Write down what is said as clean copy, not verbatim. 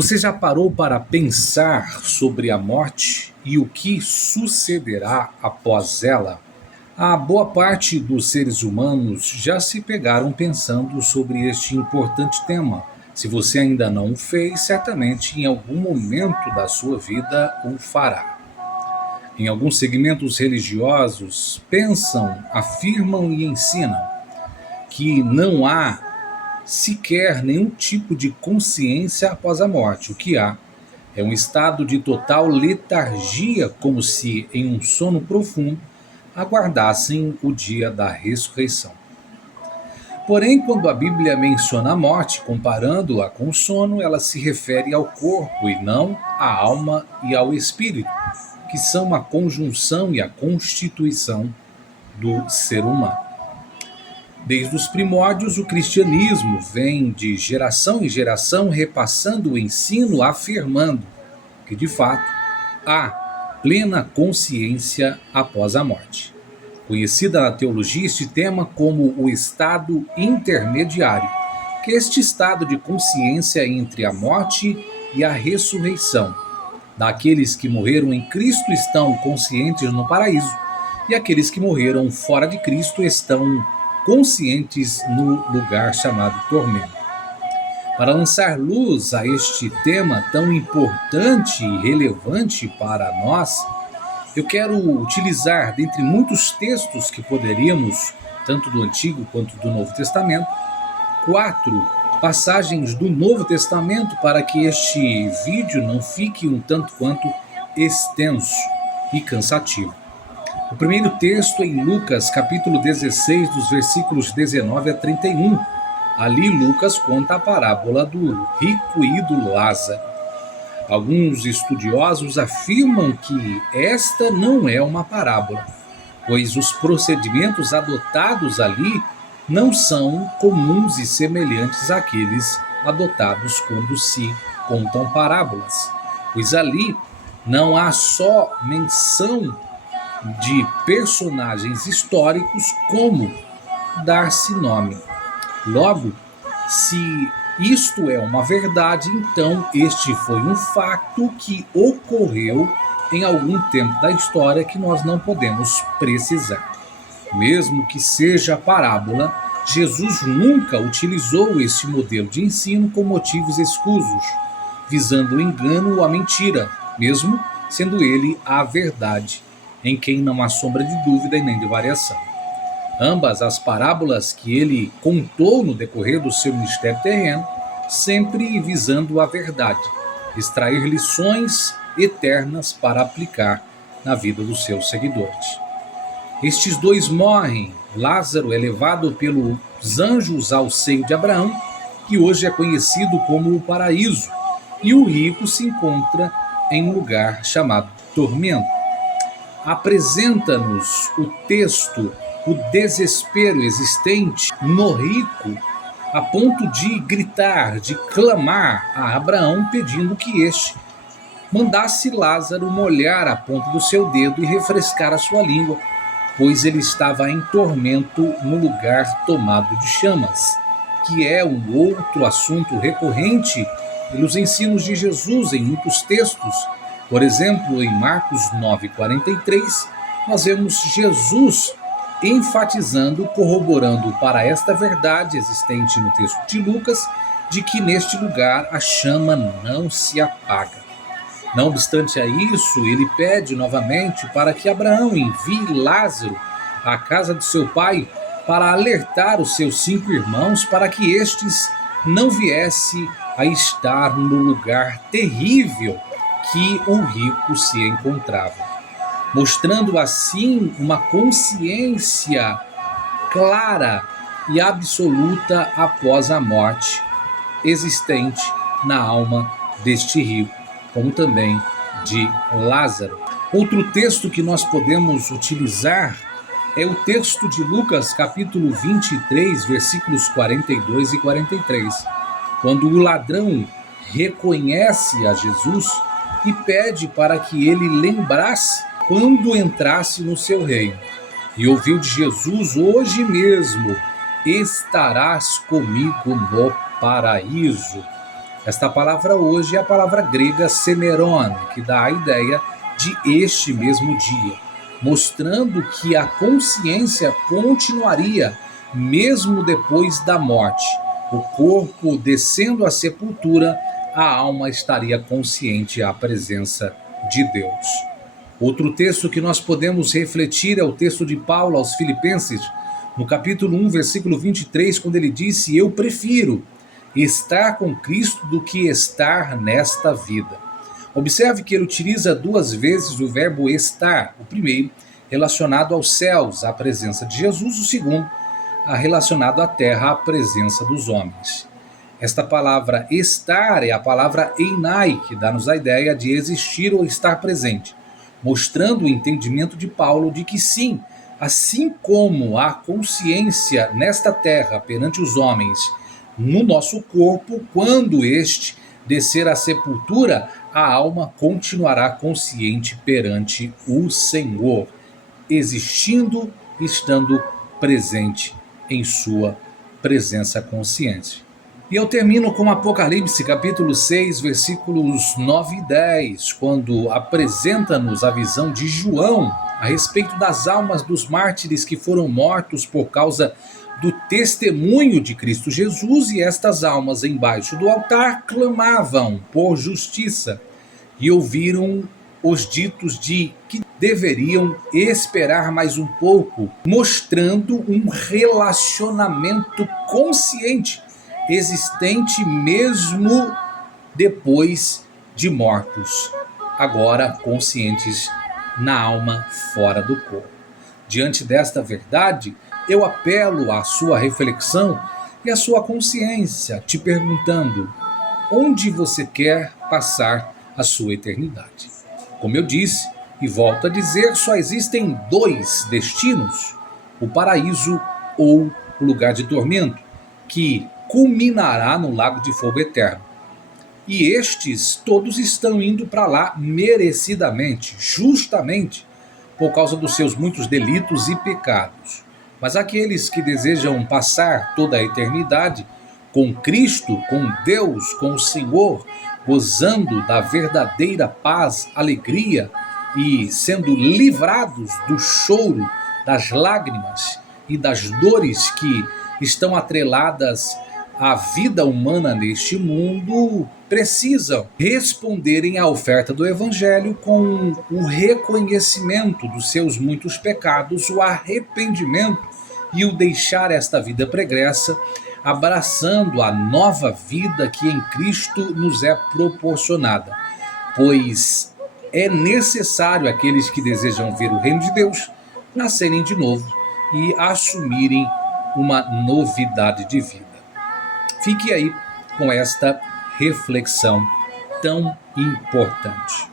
Você já parou para pensar sobre a morte e o que sucederá após ela? A boa parte dos seres humanos já se pegaram pensando sobre este importante tema. Se você ainda não o fez, certamente em algum momento da sua vida o fará. Em alguns segmentos religiosos, pensam, afirmam e ensinam que não há sequer nenhum tipo de consciência após a morte. O que há é um estado de total letargia, como se, em um sono profundo, aguardassem o dia da ressurreição. Porém, quando a Bíblia menciona a morte, comparando-a com o sono, ela se refere ao corpo e não à alma e ao espírito, que são a conjunção e a constituição do ser humano. Desde os primórdios, o cristianismo vem de geração em geração repassando o ensino, afirmando que, de fato, há plena consciência após a morte. Conhecida na teologia este tema como o estado intermediário, que é este estado de consciência entre a morte e a ressurreição. Daqueles que morreram em Cristo estão conscientes no paraíso, e aqueles que morreram fora de Cristo estão conscientes no lugar chamado tormento. Para lançar luz a este tema tão importante e relevante para nós, eu quero utilizar, dentre muitos textos que poderíamos, tanto do Antigo quanto do Novo Testamento, 4 passagens do Novo Testamento para que este vídeo não fique um tanto quanto extenso e cansativo. O primeiro texto é em Lucas, capítulo 16, dos versículos 19 a 31. Ali Lucas conta a parábola do rico e do Lázaro. Alguns estudiosos afirmam que esta não é uma parábola, pois os procedimentos adotados ali não são comuns e semelhantes àqueles adotados quando se contam parábolas, pois ali não há só menção de personagens históricos, como dar-se nome. Logo, se isto é uma verdade, então este foi um fato que ocorreu em algum tempo da história que nós não podemos precisar. Mesmo que seja parábola, Jesus nunca utilizou este modelo de ensino com motivos escusos, visando o engano ou a mentira, mesmo sendo ele a verdade, em quem não há sombra de dúvida e nem de variação. Ambas as parábolas que ele contou no decorrer do seu ministério terreno, sempre visando a verdade, extrair lições eternas para aplicar na vida dos seus seguidores. Estes dois morrem, Lázaro é levado pelos anjos ao seio de Abraão, que hoje é conhecido como o paraíso, e o rico se encontra em um lugar chamado tormento. Apresenta-nos o texto o desespero existente no rico, a ponto de gritar, de clamar a Abraão pedindo que este mandasse Lázaro molhar a ponta do seu dedo e refrescar a sua língua, pois ele estava em tormento no lugar tomado de chamas, que é um outro assunto recorrente nos ensinos de Jesus em muitos textos. Por exemplo, em Marcos 9,43, nós vemos Jesus enfatizando, corroborando para esta verdade existente no texto de Lucas, de que neste lugar a chama não se apaga. Não obstante a isso, ele pede novamente para que Abraão envie Lázaro à casa de seu pai para alertar os seus 5 irmãos para que estes não viessem a estar no lugar terrível que o rico se encontrava, mostrando assim uma consciência clara e absoluta após a morte existente na alma deste rico, como também de Lázaro. Outro texto que nós podemos utilizar é o texto de Lucas, capítulo 23, versículos 42 e 43, quando o ladrão reconhece a Jesus e pede para que ele lembrasse quando entrasse no seu reino. E ouviu de Jesus: hoje mesmo estarás comigo no paraíso. Esta palavra hoje é a palavra grega semeron, que dá a ideia de este mesmo dia, mostrando que a consciência continuaria mesmo depois da morte. O corpo descendo à sepultura, a alma estaria consciente à presença de Deus. Outro texto que nós podemos refletir é o texto de Paulo aos Filipenses, no capítulo 1, versículo 23, quando ele disse: Eu prefiro estar com Cristo do que estar nesta vida. Observe que ele utiliza duas vezes o verbo estar. O primeiro relacionado aos céus, à presença de Jesus. O segundo relacionado à terra, à presença dos homens. Esta palavra estar é a palavra einai, que dá-nos a ideia de existir ou estar presente, mostrando o entendimento de Paulo de que sim, assim como a consciência nesta terra perante os homens, no nosso corpo, quando este descer à sepultura, a alma continuará consciente perante o Senhor, existindo, estando presente em sua presença consciente. E eu termino com Apocalipse, capítulo 6, versículos 9 e 10, quando apresenta-nos a visão de João a respeito das almas dos mártires que foram mortos por causa do testemunho de Cristo Jesus, e estas almas embaixo do altar clamavam por justiça e ouviram os ditos de que deveriam esperar mais um pouco, mostrando um relacionamento consciente existente mesmo depois de mortos, agora conscientes na alma fora do corpo. Diante desta verdade, eu apelo à sua reflexão e à sua consciência, te perguntando: onde você quer passar a sua eternidade? Como eu disse e volto a dizer, só existem dois destinos: o paraíso ou o lugar de tormento, que culminará no lago de fogo eterno. E estes todos estão indo para lá merecidamente, justamente por causa dos seus muitos delitos e pecados. Mas aqueles que desejam passar toda a eternidade com Cristo, com Deus, com o Senhor, gozando da verdadeira paz, alegria e sendo livrados do choro, das lágrimas e das dores que estão atreladas à vida humana neste mundo, precisam responderem à oferta do Evangelho com o reconhecimento dos seus muitos pecados, o arrependimento e o deixar esta vida pregressa, abraçando a nova vida que em Cristo nos é proporcionada. Pois é necessário aqueles que desejam ver o reino de Deus nascerem de novo e assumirem uma novidade de vida. Fique aí com esta reflexão tão importante.